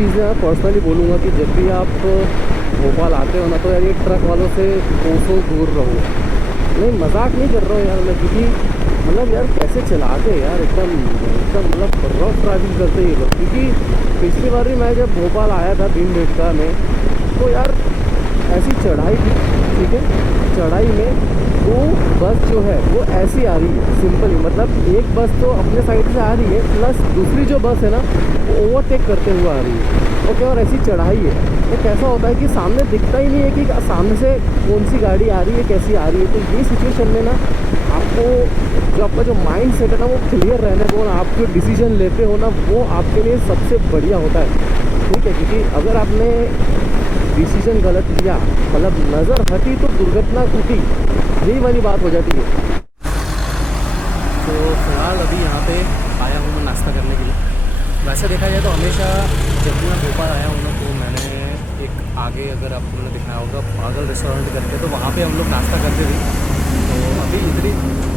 चीज़ें पर्सनली बोलूँगा कि जब भी आप भोपाल आते हो ना तो यार ये ट्रक वालों से 200 दूर रहो। नहीं मजाक नहीं कर रहा हूँ यार मैं, क्योंकि मतलब यार कैसे चलाते यार, एकदम एकदम मतलब रफ ड्राइविंग करते ये लोग। क्योंकि पिछली बार भी मैं जब भोपाल आया था भीमबेटका में तो यार ऐसी चढ़ाई थी, ठीक है, चढ़ाई में वो बस जो है वो ऐसी आ रही है सिंपल, मतलब एक बस तो अपने साइड से आ रही है प्लस दूसरी जो बस है ना वो ओवरटेक करते हुए आ रही है। ओके, और ऐसी चढ़ाई है तो कैसा होता है कि सामने दिखता ही नहीं है कि सामने से कौन सी गाड़ी आ रही है, कैसी आ रही है। तो ये सिचुएशन में ना आपको जो आपका जो माइंड सेट है ना वो क्लियर रहने को, आप जो डिसीजन लेते हो ना वो आपके लिए सबसे बढ़िया होता है, ठीक है। क्योंकि अगर आपने डिसीजन गलत लिया, मतलब नज़र हटी तो दुर्घटना घटी, यही वाली बात हो जाती है। तो फिलहाल अभी यहाँ पे आया हूँ मैं नाश्ता करने के लिए। वैसे देखा जाए तो हमेशा जब भी मैं भोपाल आया हूँ ना तो मैंने एक आगे अगर आप लोगों ने दिखाया होगा पागल रेस्टोरेंट करके, तो वहाँ पे हम लोग नाश्ता करते थे। तो अभी इतनी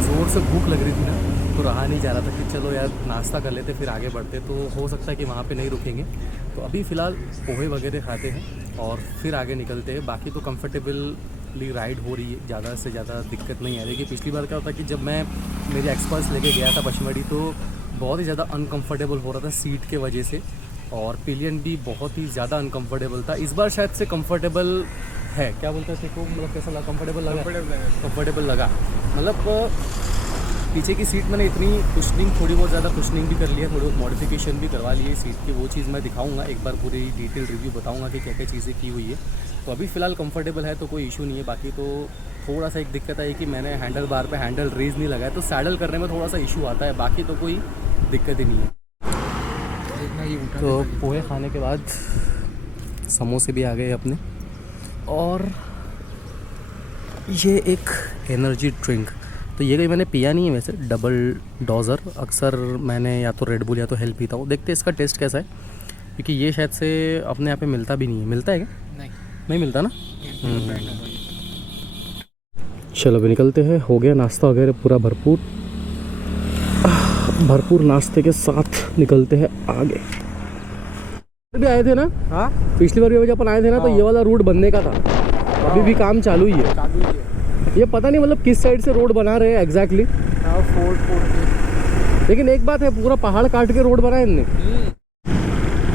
ज़ोर से भूख लग रही थी ना तो रहा नहीं जा रहा था कि चलो यार नाश्ता कर लेते फिर आगे बढ़ते। तो हो सकता है कि वहाँ पे नहीं रुकेंगे, तो अभी फ़िलहाल पोहे वगैरह खाते हैं और फिर आगे निकलते हैं। बाकी तो कंफर्टेबली राइड हो रही है, ज़्यादा से ज़्यादा दिक्कत नहीं आ रही। कि पिछली बार क्या होता कि जब मैं मेरे एक्सपर्ट्स लेके गया था पचमढ़ी तो बहुत ही ज़्यादा अनकंफर्टेबल हो रहा था सीट के वजह से, और पिलियन भी बहुत ही ज़्यादा अनकंफर्टेबल था। इस बार शायद से कंफर्टेबल है, क्या बोलते थे को, मतलब कैसा लगा, कंफर्टेबल लगा। मतलब पीछे की सीट मैंने इतनी कुशनिंग, थोड़ी बहुत ज़्यादा कुशनिंग भी कर लिया, थोड़ी बहुत मॉडिफिकेशन भी करवा ली है सीट की। वो चीज़ मैं दिखाऊंगा एक बार, पूरी डिटेल रिव्यू बताऊंगा कि क्या क्या चीज़ें की हुई है। तो अभी फ़िलहाल कंफर्टेबल है तो कोई इशू नहीं है। बाकी तो थोड़ा सा एक दिक्कत आई कि मैंने हैंडल बार पे हैंडल रेज नहीं लगाया, तो सैडल करने में थोड़ा सा इशू आता है। बाकी तो कोई दिक्कत ही नहीं है। तो पोहे खाने के बाद समोसे भी आ गए अपने, और ये एक एनर्जी ड्रिंक, तो ये कहीं मैंने पिया नहीं है वैसे, डबल डोज़र। अक्सर मैंने या तो रेड बुल या तो हेल्प पीता हूँ। देखते हैं इसका टेस्ट कैसा है, क्योंकि ये शायद से अपने यहाँ पे मिलता भी नहीं है। मिलता है क्या? नहीं मिलता ना। चलो अभी निकलते हैं। हो गया नाश्ता वगैरह पूरा भरपूर नाश्ते के साथ निकलते हैं आगे। भी आए थे ना, हाँ पिछली बार भी जब अपन आए थे ना तो ये वाला रूट बनने का था, अभी भी काम चालू ही है। ये पता नहीं मतलब किस साइड से रोड बना रहे हैं एग्जैक्टली, लेकिन एक बात है, पूरा पहाड़ काट के रोड बनाया इनने।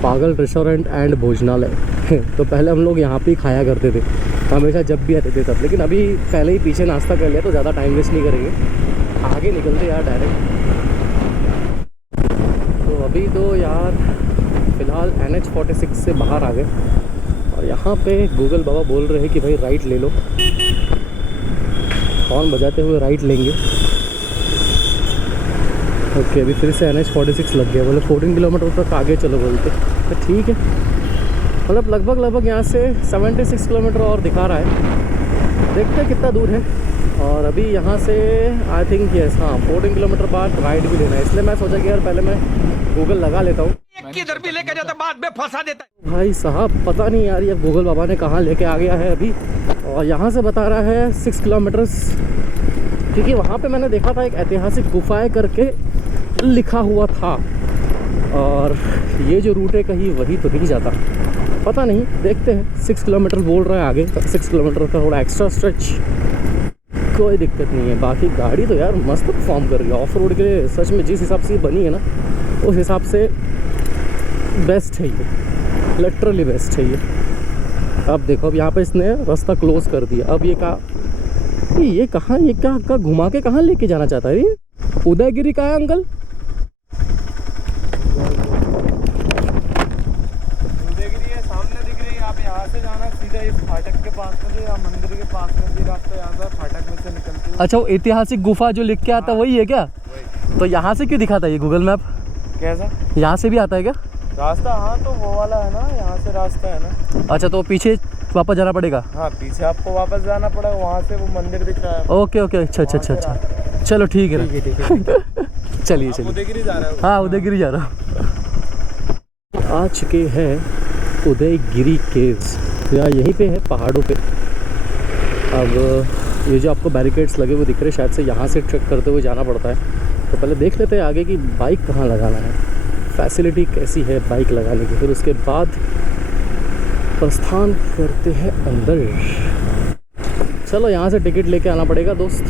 पागल रेस्टोरेंट एंड भोजनालय तो पहले हम लोग यहाँ पे ही खाया करते थे हमेशा जब भी आते थे तब, लेकिन अभी पहले ही पीछे नाश्ता कर लिया तो ज़्यादा टाइम वेस्ट नहीं करेंगे, आगे निकलते यार डायरेक्ट। तो अभी तो यार फ़िलहाल NH46 से बाहर आ गए, और यहाँ पे गूगल बाबा बोल रहे हैं कि भाई राइट ले लो। हॉर्न बजाते हुए राइट लेंगे। ओके, अभी फिर से NH46 लग गया, बोले 14 किलोमीटर तक आगे चलो बोलते, तो ठीक है। मतलब लगभग यहाँ से 76 किलोमीटर और दिखा रहा है, देखते हैं कितना दूर है। और अभी यहाँ से आई थिंक यस, हाँ 14 किलोमीटर बाद राइट भी लेना है, इसलिए मैं सोचा कि यार पहले मैं गूगल लगा लेता हूँ। किधर भी लेके जाता बाद में फंसा देता है भाई साहब, पता नहीं यार ये गूगल बाबा ने कहाँ लेके आ गया है अभी, और यहाँ से बता रहा है 6 किलोमीटर्स, क्योंकि वहाँ पे मैंने देखा था एक ऐतिहासिक गुफाएं करके लिखा हुआ था, और ये जो रूट है कहीं वही तो नहीं जाता, पता नहीं, देखते हैं। 6 किलोमीटर बोल रहा है आगे, 6 किलोमीटर का थोड़ा एक्स्ट्रा स्ट्रेच, कोई दिक्कत नहीं है। बाकी गाड़ी तो यार मस्त परफॉर्म कर रही है ऑफ रोड के लिए, सच में जिस हिसाब से बनी है ना उस हिसाब से बेस्ट है ये, लिटरली बेस्ट है ये। अब देखो, अब यहाँ पे इसने रास्ता क्लोज कर दिया। अब ये कहाँ ये क्या घुमा के कहाँ लेके जाना चाहता है ये? उदयगिरी का है अंकल? उदयगिरी है, सामने दिख रही है। आप यहाँ से जाना सीधा इस फाटक के पास में, या मंदिर के पास में भी रास्ता, यहाँ से फाटक में से निकलते। अच्छा, वो ऐतिहासिक गुफा जो लिख के आता वही है क्या? तो यहाँ से क्यों दिखाता है ये गूगल मैप? कैसा यहाँ से भी आता है क्या रास्ता? हाँ तो वो वाला है ना, यहाँ से रास्ता है ना। अच्छा, तो पीछे वापस जाना पड़ेगा? हाँ पीछे आपको वापस जाना पड़ेगा, वहाँ से वो मंदिर दिख रहा है। ओके, अच्छा, चलो ठीक है चलिए उदयगिरी जा रहा है। हाँ उदयगिरी जा रहा हूँ। आ चुके हैं उदयगिरी केव्स, यहाँ यहीं पे है पहाड़ों पे। अब ये जो आपको बैरिकेड्स लगे हुए दिख रहे, शायद से यहाँ से ट्रेक करते हुए जाना पड़ता है। तो पहले देख लेते हैं आगे कि बाइक कहाँ लगाना है, फैसिलिटी कैसी है बाइक लगाने की। फिर उसके बाद प्रस्थान करते हैं अंदर। चलो यहाँ से टिकट लेके आना पड़ेगा दोस्त।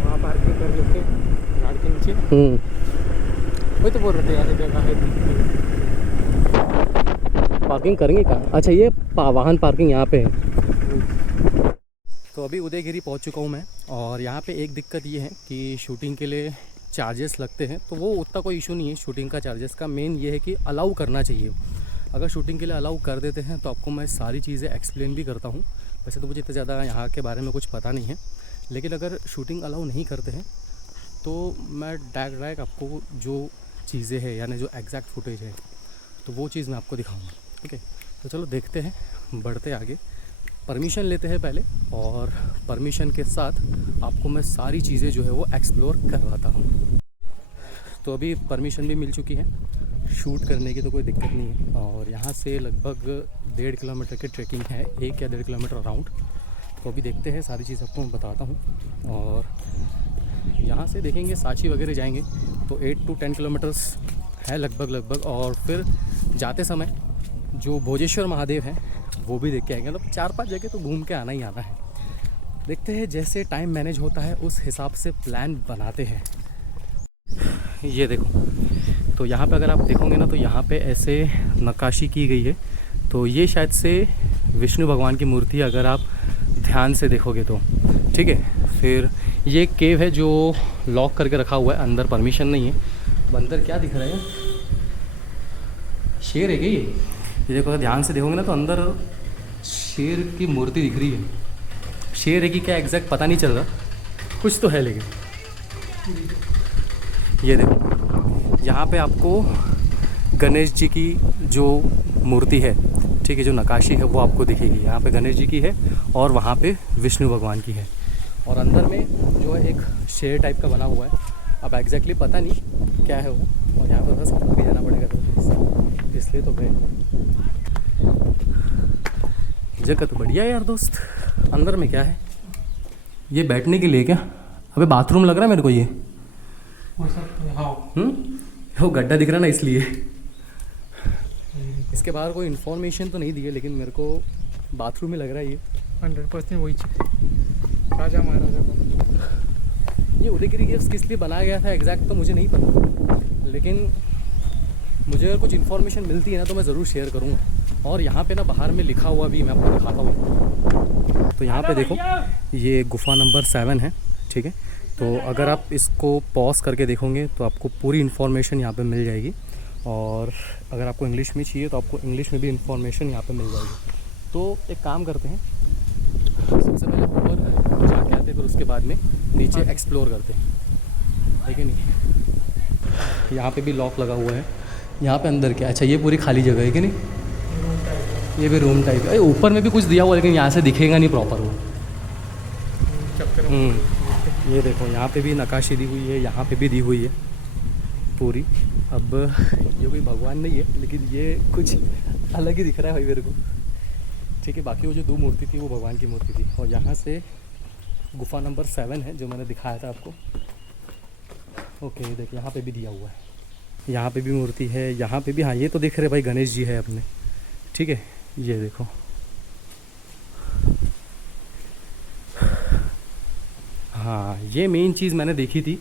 वहाँ पार्किंग कर लेते गाड़ी के नीचे। वही तो बोल रहे थे यार जगह है। पार्किंग करेंगे कहाँ? अच्छा ये वाहन पार्किंग यहाँ पे है। तो अभी उदयगिरी पहुँच चुका हूँ मैं, और यहाँ पे एक दिक्कत ये है कि शूटिंग के लिए चार्जेस लगते हैं। तो वो उतना कोई इशू नहीं है शूटिंग का चार्जेस का। मेन ये है कि अलाउ करना चाहिए। अगर शूटिंग के लिए अलाउ कर देते हैं तो आपको मैं सारी चीज़ें एक्सप्लेन भी करता हूँ। वैसे तो मुझे इतना ज़्यादा यहाँ के बारे में कुछ पता नहीं है, लेकिन अगर शूटिंग अलाउ नहीं करते हैं तो मैं डायरेक्ट आपको जो चीज़ें हैं यानी जो एग्जैक्ट फुटेज है तो वो चीज़ मैं आपको दिखाऊंगा। ठीक है, तो चलो देखते हैं, बढ़ते आगे। परमिशन लेते हैं पहले, और परमिशन के साथ आपको मैं सारी चीज़ें जो है वो एक्सप्लोर करवाता हूँ। तो अभी परमिशन भी मिल चुकी है, शूट करने की तो कोई दिक्कत नहीं है। और यहाँ से लगभग 1.5 किलोमीटर की ट्रैकिंग है, 1 या 1.5 किलोमीटर अराउंड। तो अभी देखते हैं, सारी चीज़ आपको मैं बताता हूँ। और यहाँ से देखेंगे सांची वगैरह जाएंगे तो 8 to 10 किलोमीटर्स है लगभग। और फिर जाते समय जो भोजेश्वर महादेव है वो भी देख के आएंगे। मतलब 4-5 जगह तो घूम के आना ही आना है। देखते हैं जैसे टाइम मैनेज होता है उस हिसाब से प्लान बनाते हैं। ये देखो, तो यहाँ पे अगर आप देखोगे ना तो यहाँ पे ऐसे नक्काशी की गई है। तो ये शायद से विष्णु भगवान की मूर्ति, अगर आप ध्यान से देखोगे तो। ठीक है, फिर ये केव है जो लॉक करके रखा हुआ है, अंदर परमिशन नहीं है। अब अंदर क्या दिख रहा है? शेर है क्या ये देखो, अगर ध्यान से देखोगे ना तो अंदर शेर की मूर्ति दिख रही है। शेर है कि क्या एग्जैक्ट पता नहीं चल रहा, कुछ तो है। लेकिन ये देखो, यहाँ पे आपको गणेश जी की जो मूर्ति है, ठीक है, जो नक्काशी है वो आपको दिखेगी। यहाँ पे गणेश जी की है और वहाँ पे विष्णु भगवान की है। और अंदर में जो है एक शेर टाइप का बना हुआ है, अब एग्जैक्टली पता नहीं क्या है वो। और यहाँ पर बस आगे जाना पड़ेगा, तो इसलिए तो गए। जगह तो बढ़िया है यार दोस्त। अंदर में क्या है? ये बैठने के लिए क्या? अबे बाथरूम लग रहा है मेरे को ये। वो गड्ढा दिख रहा है ना, इसलिए। इसके बाहर कोई इन्फॉर्मेशन तो नहीं दी है, लेकिन मेरे को बाथरूम ही लग रहा है ये। 100% वही राजा महाराजा का। ये उदयगिरी गेव्स किस लिए बनाया गया था एग्जैक्ट तो मुझे नहीं पता, लेकिन मुझे अगर कुछ इन्फॉर्मेशन मिलती है ना तो मैं ज़रूर शेयर करूँगा। और यहाँ पे ना बाहर में लिखा हुआ भी मैं आपको दिखाता हूँ। तो यहाँ पे देखो, ये गुफा नंबर 7 है। ठीक है, तो अगर आप इसको पॉज करके देखोगे तो आपको पूरी इन्फॉर्मेशन यहाँ पे मिल जाएगी। और अगर आपको इंग्लिश में चाहिए तो आपको इंग्लिश में भी इन्फॉर्मेशन यहाँ पे मिल जाएगी। तो एक काम करते हैं, सबसे पहले ऊपर जाके आते हैं, फिर उसके बाद में नीचे एक्सप्लोर करते हैं, है कि नहीं। यहाँ पे भी लॉक लगा हुआ है। यहाँ पे अंदर क्या? अच्छा, ये पूरी खाली जगह है कि नहीं? ये भी रूम टाइप है। ऊपर में भी कुछ दिया हुआ है, लेकिन यहाँ से दिखेगा नहीं प्रॉपर वो। ये देखो, यहाँ पे भी नक्काशी दी हुई है, यहाँ पे भी दी हुई है पूरी। अब ये कोई भगवान नहीं है, लेकिन ये कुछ अलग ही दिख रहा है भाई मेरे को। ठीक है, बाकी वो जो 2 मूर्ति थी वो भगवान की मूर्ति थी। और यहाँ से गुफा नंबर 7 है जो मैंने दिखाया था आपको। ओके, देखिए यहाँ पे भी दिया हुआ है, यहाँ पे भी मूर्ति है, यहाँ पे भी। हाँ, ये तो दिख रहे भाई गणेश जी है अपने। ठीक है, ये देखो। हाँ, ये मेन चीज़ मैंने देखी थी।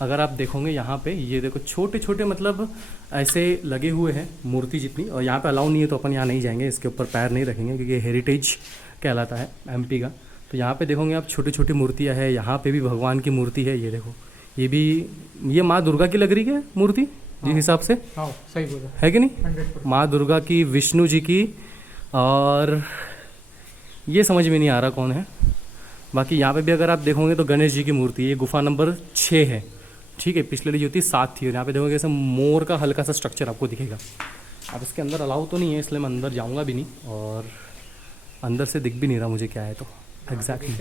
अगर आप देखोगे यहाँ पे, ये देखो छोटे छोटे मतलब ऐसे लगे हुए हैं मूर्ति जितनी। और यहाँ पे अलाउ नहीं है तो अपन यहाँ नहीं जाएंगे, इसके ऊपर पैर नहीं रखेंगे क्योंकि हेरिटेज कहलाता है एमपी का। तो यहाँ पे देखोगे आप छोटी छोटी मूर्तियाँ हैं। यहाँ पे भी भगवान की मूर्ति है, ये देखो। ये भी, ये माँ दुर्गा की लग रही है मूर्ति जिस हिसाब से। हाँ, सही बोला है कि नहीं? 100%। माँ दुर्गा की, विष्णु जी की, और ये समझ में नहीं आ रहा कौन है। बाकी यहाँ पे भी अगर आप देखोगे तो गणेश जी की मूर्ति है। ये गुफा नंबर 6 है। ठीक है, पिछले जो थी 7 थी। और यहाँ पे देखोगे ऐसे मोर का हल्का सा स्ट्रक्चर आपको दिखेगा। अब इसके अंदर अलाउ तो नहीं है, इसलिए मैं अंदर जाऊँगा भी नहीं। और अंदर से दिख भी नहीं रहा मुझे क्या है तो एग्जैक्टली।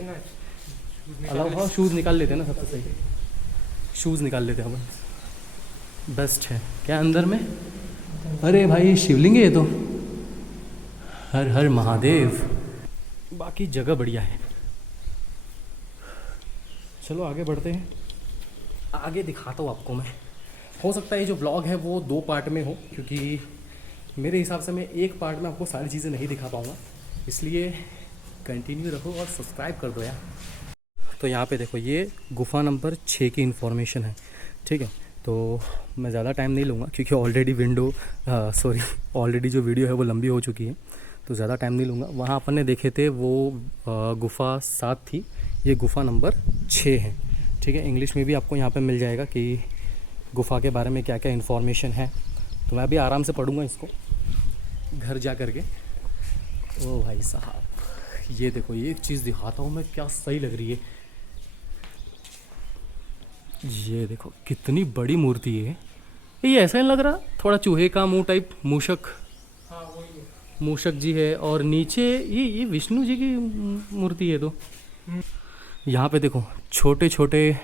अलाउ, हाँ, शूज़ निकाल लेते हैं ना, सबसे सही शूज़ निकाल लेते हैं अपन, बेस्ट है। क्या अंदर में? अरे भाई शिवलिंग है ये तो। हर हर महादेव। बाकी जगह बढ़िया है। चलो आगे बढ़ते हैं, आगे दिखाता हूँ आपको मैं हो सकता है ये जो ब्लॉग है वो 2 पार्ट में हो, क्योंकि मेरे हिसाब से मैं एक पार्ट में आपको सारी चीज़ें नहीं दिखा पाऊँगा, इसलिए कंटिन्यू रखो और सब्सक्राइब कर दो यार। तो यहाँ पे देखो ये गुफा नंबर 6 की इन्फॉर्मेशन है, ठीक है। तो मैं ज़्यादा टाइम नहीं लूँगा क्योंकि ऑलरेडी जो वीडियो है वो लंबी हो चुकी है, तो ज़्यादा टाइम नहीं लूँगा। वहाँ अपन ने देखे थे वो गुफा 7 थी, ये गुफा नंबर 6 है, ठीक है। इंग्लिश में भी आपको यहाँ पे मिल जाएगा कि गुफा के बारे में क्या क्या इन्फॉर्मेशन है। तो मैं अभी आराम से पढ़ूँगा इसको घर जा कर के। ओ भाई साहब, ये देखो, ये एक चीज़ दिखाता हूँ मैं, क्या सही लग रही है। ये देखो कितनी बड़ी मूर्ति है। ये ऐसा नहीं लग रहा थोड़ा चूहे का मुंह टाइप, मूषक? हाँ वही है। मूषक जी है, और नीचे ये विष्णु जी की मूर्ति है। तो यहाँ पे देखो छोटे छोटे,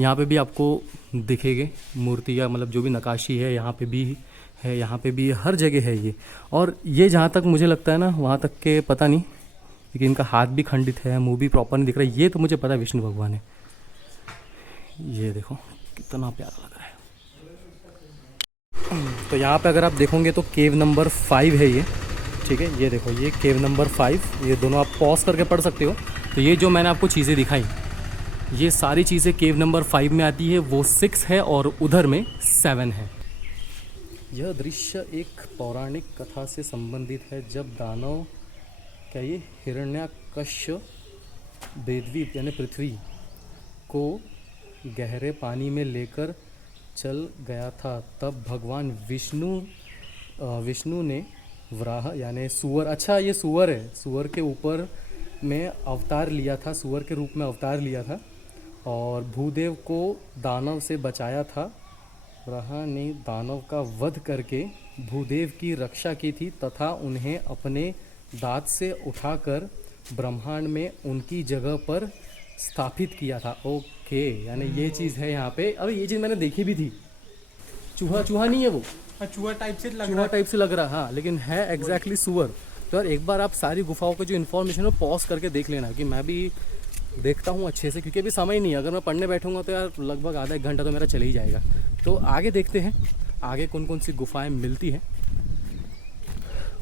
यहाँ पे भी आपको दिखेंगे मूर्तियाँ, मतलब जो भी नक्काशी है यहाँ पे भी है, यहाँ पे भी, हर जगह है ये। और ये जहाँ तक मुझे लगता है ना, वहाँ तक के पता नहीं, लेकिन इनका हाथ भी खंडित है, मुंह भी प्रॉपर नहीं दिख रहा है। ये तो मुझे पता है विष्णु भगवान है। ये देखो कितना प्यारा लग रहा है। तो यहाँ पे अगर आप देखोगे तो केव नंबर 5 है ये, ठीक है। ये देखो ये केव नंबर 5, ये दोनों आप पॉज करके पढ़ सकते हो। तो ये जो मैंने आपको चीज़ें दिखाई, ये सारी चीज़ें केव नंबर 5 में आती है, वो 6 है और उधर में 7 है। यह दृश्य एक पौराणिक कथा से संबंधित है, जब दानव क्या ये हिरण्याकश्य बेदवीप यानी पृथ्वी को गहरे पानी में लेकर चल गया था, तब भगवान विष्णु ने वराह यानी सुअर, अच्छा ये सुअर है, सुअर के ऊपर में अवतार लिया था, सुअर के रूप में अवतार लिया था और भूदेव को दानव से बचाया था। वराह ने दानव का वध करके भूदेव की रक्षा की थी तथा उन्हें अपने दांत से उठाकर ब्रह्मांड में उनकी जगह पर स्थापित किया था। ओके, यानी ये चीज़ है यहाँ पे। अबे ये चीज़ मैंने देखी भी थी। चूहा नहीं है वो, चूहा टाइप से लग चूहा रहा टाइप से लग रहा है, हाँ, लेकिन है एग्जैक्टली सुअर। तो यार एक बार आप सारी गुफाओं के जो इन्फॉर्मेशन है पॉज करके देख लेना, कि मैं भी देखता हूँ अच्छे से, क्योंकि अभी समय नहीं है। अगर मैं पढ़ने बैठूंगा तो यार लगभग आधा 1 घंटा तो मेरा चले ही जाएगा। तो आगे देखते हैं आगे कौन कौन सी गुफाएं मिलती हैं।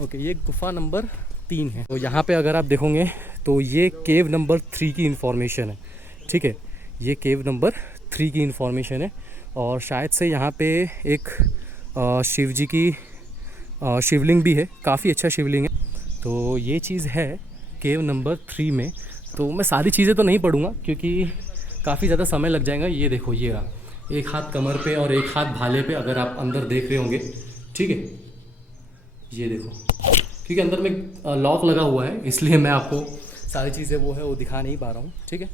ओके, ये गुफा नंबर 3 है। तो यहाँ पे अगर आप देखोगे तो ये केव नंबर 3 की इन्फॉर्मेशन है, ठीक है। ये केव नंबर 3 की इन्फॉर्मेशन है और शायद से यहाँ पे एक शिव जी की शिवलिंग भी है, काफ़ी अच्छा शिवलिंग है। तो ये चीज़ है केव नंबर 3 में। तो मैं सारी चीज़ें तो नहीं पढ़ूँगा क्योंकि काफ़ी ज़्यादा समय लग जाएगा। ये देखो, ये रहा, एक हाथ कमर पे और एक हाथ भाले पे, अगर आप अंदर देख रहे होंगे, ठीक है। ये देखो, क्योंकि अंदर में लॉक लगा हुआ है इसलिए मैं आपको सारी चीज़ें वो दिखा नहीं पा रहा हूँ, ठीक है।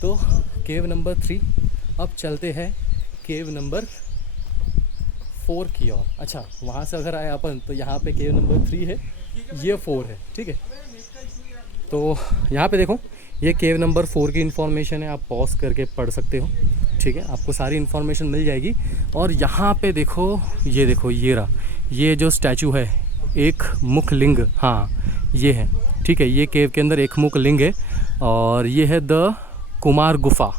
तो केव नंबर 3, अब चलते हैं केव नंबर 4 की ओर। अच्छा, वहाँ से अगर आए अपन तो यहाँ पे केव नंबर 3 है, ये 4 है, ठीक है। तो यहाँ पे देखो, ये केव नंबर 4 की इन्फॉर्मेशन है, आप पॉज करके पढ़ सकते हो, ठीक है। आपको सारी इन्फॉर्मेशन मिल जाएगी। और यहाँ पे देखो, ये देखो, ये रहा, ये जो स्टैचू है, एक मुख लिंग, हाँ ये है, ठीक है। ये केव के अंदर एक मुख लिंग है और ये है द कुमार गुफा।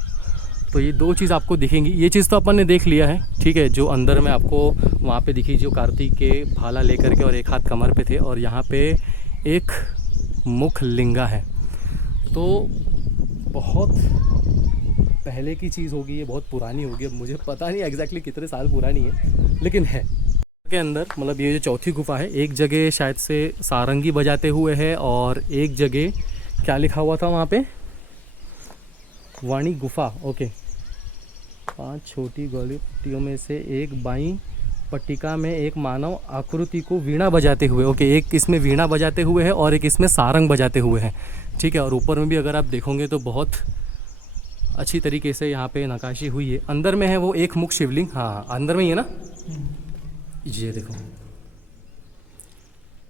तो ये 2 चीज़ आपको दिखेंगी। ये चीज़ तो अपन ने देख लिया है, ठीक है, जो अंदर में आपको वहाँ पे दिखी, जो कार्तिक के भाला लेकर के और एक हाथ कमर पे थे, और यहाँ पे एक मुख लिंगा है। तो बहुत पहले की चीज़ होगी, ये बहुत पुरानी होगी। अब मुझे पता नहीं एग्जैक्टली कितने साल पुरानी है, लेकिन है के अंदर। मतलब ये जो चौथी गुफा है, एक जगह शायद से सारंगी बजाते हुए है और एक जगह क्या लिखा हुआ था वहाँ पे, वाणी गुफा। ओके, 5 छोटी गौली पट्टियों में से एक बाईं पट्टिका में एक मानव आकृति को वीणा बजाते हुए, ओके, एक इसमें वीणा बजाते हुए है और एक इसमें सारंग बजाते हुए है, ठीक है। और ऊपर में भी अगर आप देखोगे तो बहुत अच्छी तरीके से यहाँ पे नक्काशी हुई है। अंदर में है वो एक मुख शिवलिंग, हाँ अंदर में ही है ना, ये देखो,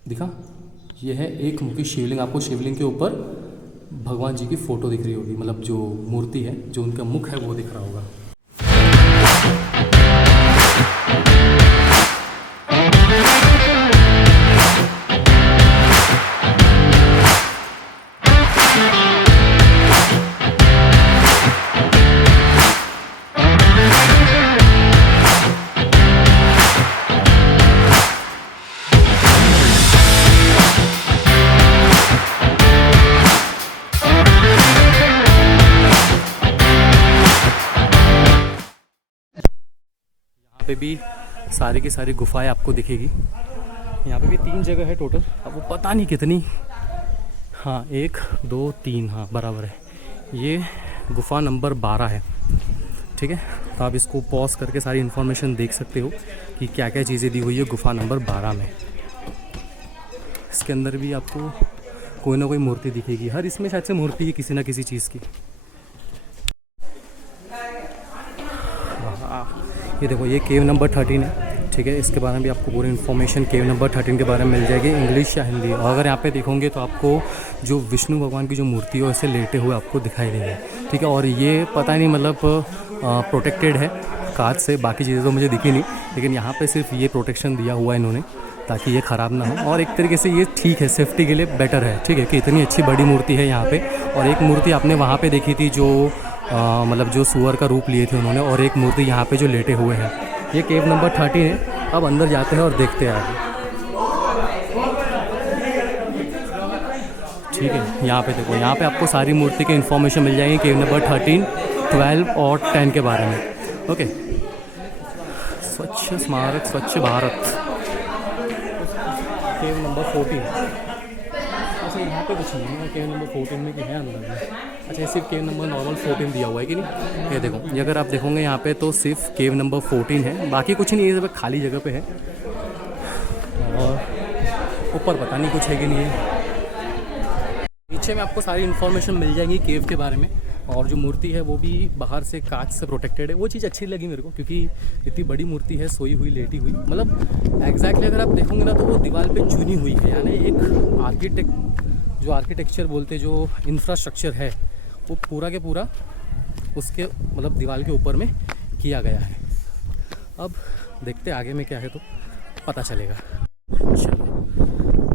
दिखा, ये है एक मुखी शिवलिंग। आपको शिवलिंग के ऊपर भगवान जी की फ़ोटो दिख रही होगी, मतलब जो मूर्ति है, जो उनका मुख है वो दिख रहा होगा। पे भी सारी की सारी गुफाएं आपको दिखेगी। यहाँ पे भी 3 जगह है टोटल, अब वो पता नहीं कितनी, हाँ 1 2 3, हाँ बराबर है। ये गुफा नंबर 12 है, ठीक है। तो आप इसको पॉज करके सारी इन्फॉर्मेशन देख सकते हो कि क्या क्या चीज़ें दी हुई है गुफा नंबर 12 में। इसके अंदर भी आपको कोई ना कोई मूर्ति दिखेगी, हर इसमें शायद से मूर्ति है किसी ना किसी चीज़ की। ये देखो ये केव नंबर 13 है, ठीक है। इसके बारे में भी आपको पूरी इन्फॉर्मेशन केव नंबर 13 के बारे में मिल जाएगी, इंग्लिश या हिंदी। और अगर यहाँ पे देखोगे तो आपको जो विष्णु भगवान की जो मूर्ति है ऐसे लेटे हुए आपको दिखाई देंगे, ठीक है। और ये पता नहीं मतलब प्रोटेक्टेड है कांच से, बाकी चीज़ें तो मुझे दिखी नहीं, लेकिन यहाँ पे सिर्फ ये प्रोटेक्शन दिया हुआ है इन्होंने ताकि ये ख़राब ना हो। और एक तरीके से ये ठीक है, सेफ्टी के लिए बेटर है, ठीक है, कि इतनी अच्छी बड़ी मूर्ति है यहाँ पे। और एक मूर्ति आपने वहाँ पे देखी थी जो मतलब जो सुअर का रूप लिए थे उन्होंने, और एक मूर्ति यहाँ पे जो लेटे हुए हैं। ये केव नंबर 13 है। अब अंदर जाते हैं और देखते हैं आगे, ठीक है। यहाँ पे देखो, यहाँ पे आपको सारी मूर्ति की इन्फॉर्मेशन मिल जाएगी केव नंबर 13, 12 और 10 के बारे में। ओके, स्वच्छ स्मारक स्वच्छ भारत, केव नंबर 14। अच्छा यहाँ पे कुछ नहीं है केव नंबर 14 में कि है अंदर में। अच्छा सिर्फ केव नंबर नॉर्मल 14 दिया हुआ है कि नहीं। ये देखो, ये अगर आप देखोगे यहाँ पे तो सिर्फ केव नंबर 14 है, बाकी कुछ नहीं है, सब खाली जगह पे है। और ऊपर पता नहीं कुछ है कि नहीं है। नीचे में आपको सारी इन्फॉर्मेशन मिल जाएगी केव के बारे में। और जो मूर्ति है वो भी बाहर से कांच से प्रोटेक्टेड है, वो चीज़ अच्छी लगी मेरे को, क्योंकि इतनी बड़ी मूर्ति है, सोई हुई लेटी हुई, मतलब एग्जैक्टली अगर आप देखोगे ना तो वो दीवार पे चुनी हुई है। यानी एक जो आर्किटेक्चर बोलते जो इंफ्रास्ट्रक्चर है वो पूरा के पूरा उसके मतलब दीवार के ऊपर में किया गया है। अब देखते आगे में क्या है तो पता चलेगा। चलो,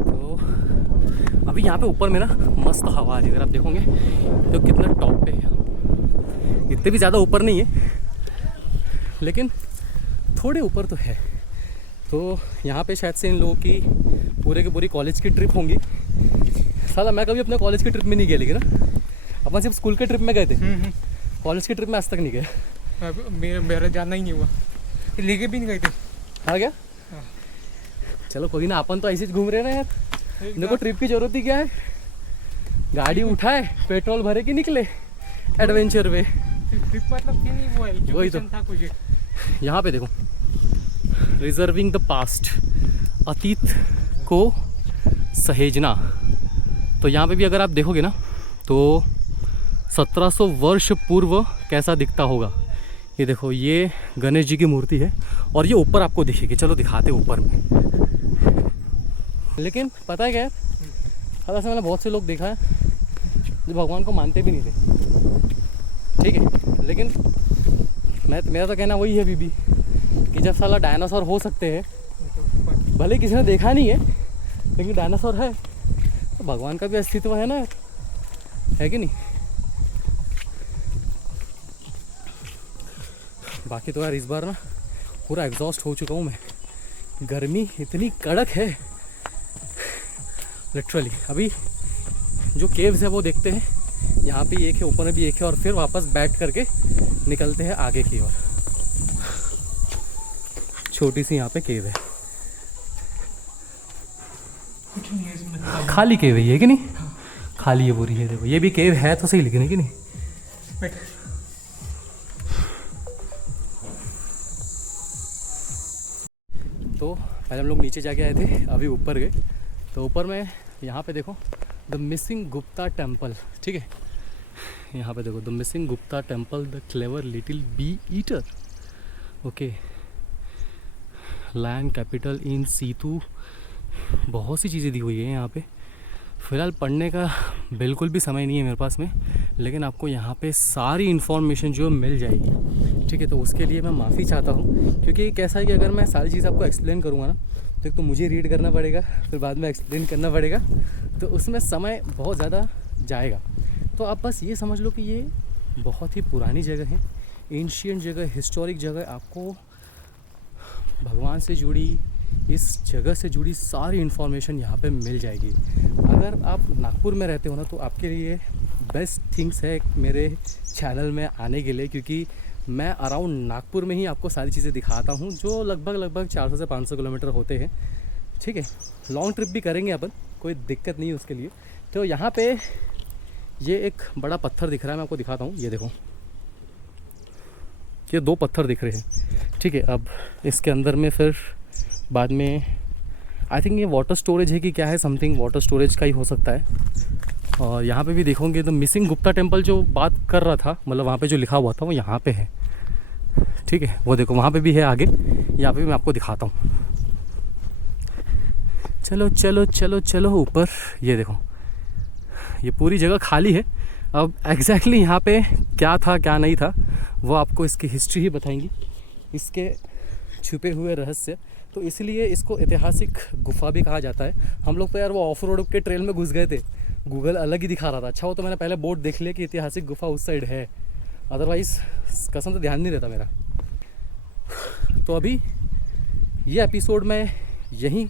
तो अभी यहाँ पे ऊपर में ना मस्त हवा आ रही है, अगर आप देखोगे तो कितना टॉप पे है। इतने भी ज़्यादा ऊपर नहीं है लेकिन थोड़े ऊपर तो है। तो यहाँ पे शायद से इन लोगों की पूरे की पूरी कॉलेज की ट्रिप होंगी। साला मैं कभी अपने कॉलेज की ट्रिप में नहीं गया, लेकिन ना अपन सिर्फ स्कूल के ट्रिप में गए थे, कॉलेज की ट्रिप में आज तक नहीं गए। मेरा जाना ही नहीं हुआ, लेके भी नहीं गए थे। हाँ क्या? चलो कोई ना, अपन तो ऐसे ही घूम रहे ना यार, देखो ट्रिप की जरूरत ही क्या है। गाड़ी उठाए, पेट्रोल भरे के निकले एडवेंचर वे। ट्रिप मतलब कि नहीं, वो वही तो था कुछ। यहाँ पे देखो, रिजर्विंग द पास्ट, अतीत को सहेजना। तो यहाँ पे भी अगर आप देखोगे ना तो 1700 वर्ष पूर्व कैसा दिखता होगा। ये देखो, ये गणेश जी की मूर्ति है और ये ऊपर आपको दिखेगी। चलो दिखाते ऊपर में। लेकिन पता है क्या है, ऐसा मैंने बहुत से लोग देखा है जो भगवान को मानते भी नहीं थे, ठीक है। लेकिन मेरा तो कहना वही है बीबी कि जब साला डायनासोर हो सकते हैं, भले किसी ने देखा नहीं है लेकिन डायनासोर है, तो भगवान का भी अस्तित्व है ना, है कि नहीं। बाकी तो यार इस बार ना पूरा एग्जॉस्ट हो चुका हूँ मैं, गर्मी इतनी कड़क है लिटरली। अभी जो केव्स है वो देखते हैं, यहाँ पे एक है, ऊपर में भी एक है, और फिर वापस बैठ करके निकलते हैं आगे की ओर। छोटी सी यहाँ पे केव है, कुछ नहीं है इसमें, खाली केव है ये कि नहीं, खाली है पूरी। है देखो, ये भी केव है तो सही, लेकिन है कि नहीं। तो पहले हम लोग नीचे जाके आए थे, अभी ऊपर गए। तो ऊपर में यहाँ पे देखो द मिसिंग गुप्ता टेम्पल, ठीक है। यहाँ पे देखो the missing Gupta temple, the clever little bee eater, okay. Land capital in Situ, बहुत सी चीज़ें दी हुई है यहाँ पे। फ़िलहाल पढ़ने का बिल्कुल भी समय नहीं है मेरे पास में, लेकिन आपको यहाँ पे सारी इन्फॉर्मेशन जो मिल जाएगी, ठीक है। तो उसके लिए मैं माफ़ी चाहता हूँ, क्योंकि कैसा है कि अगर मैं सारी चीज़ आपको एक्सप्लेन करूँगा ना तो एक तो मुझे रीड करना पड़ेगा, फिर बाद में एक्सप्लेन करना पड़ेगा, तो उसमें समय बहुत ज़्यादा जाएगा। तो आप बस ये समझ लो कि ये बहुत ही पुरानी जगह है, एंशिएंट जगह, हिस्टोरिक जगह। आपको भगवान से जुड़ी, इस जगह से जुड़ी सारी इन्फॉर्मेशन यहाँ पे मिल जाएगी। अगर आप नागपुर में रहते हो ना तो आपके लिए बेस्ट थिंग्स है मेरे चैनल में आने के लिए, क्योंकि मैं अराउंड नागपुर में ही आपको सारी चीज़ें दिखाता हूँ जो लगभग 400 से 500 किलोमीटर होते हैं। ठीक है, लॉन्ग ट्रिप भी करेंगे अपन, कोई दिक्कत नहीं है उसके लिए। तो यहाँ पे ये एक बड़ा पत्थर दिख रहा है, मैं आपको दिखाता हूँ। ये देखो, ये 2 पत्थर दिख रहे हैं। ठीक है, अब इसके अंदर में फिर बाद में आई थिंक ये वाटर स्टोरेज है कि क्या है, समथिंग वाटर स्टोरेज का ही हो सकता है। और यहाँ पे भी देखोगे तो मिसिंग गुप्ता टेम्पल जो बात कर रहा था, मतलब वहाँ पे जो लिखा हुआ था वो यहाँ पे है। ठीक है, वो देखो वहाँ पे भी है आगे, यहाँ पे भी मैं आपको दिखाता हूँ। चलो चलो चलो चलो ऊपर। ये देखो, ये पूरी जगह खाली है। अब एग्जैक्टली यहाँ पे क्या था क्या नहीं था वो आपको इसकी हिस्ट्री ही बताएंगी, इसके छुपे हुए रहस्य। तो इसलिए इसको ऐतिहासिक गुफा भी कहा जाता है। हम लोग तो यार वो ऑफ रोड के ट्रेल में घुस गए थे, गूगल अलग ही दिखा रहा था। अच्छा, वो तो मैंने पहले बोर्ड देख लिया कि ऐतिहासिक गुफा उस साइड है, अदरवाइज़ कसम से ध्यान नहीं रहता मेरा। तो अभी ये एपिसोड मैं यहीं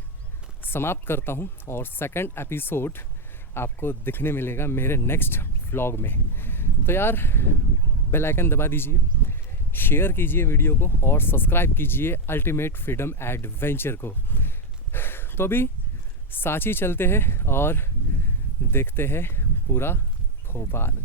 समाप्त करता हूँ और सेकंड एपिसोड आपको दिखने मिलेगा मेरे नेक्स्ट व्लॉग में। तो यार बेल आइकन दबा दीजिए, शेयर कीजिए वीडियो को और सब्सक्राइब कीजिए अल्टीमेट फ्रीडम एडवेंचर को। तो अभी सांची चलते हैं और देखते हैं पूरा भोपाल।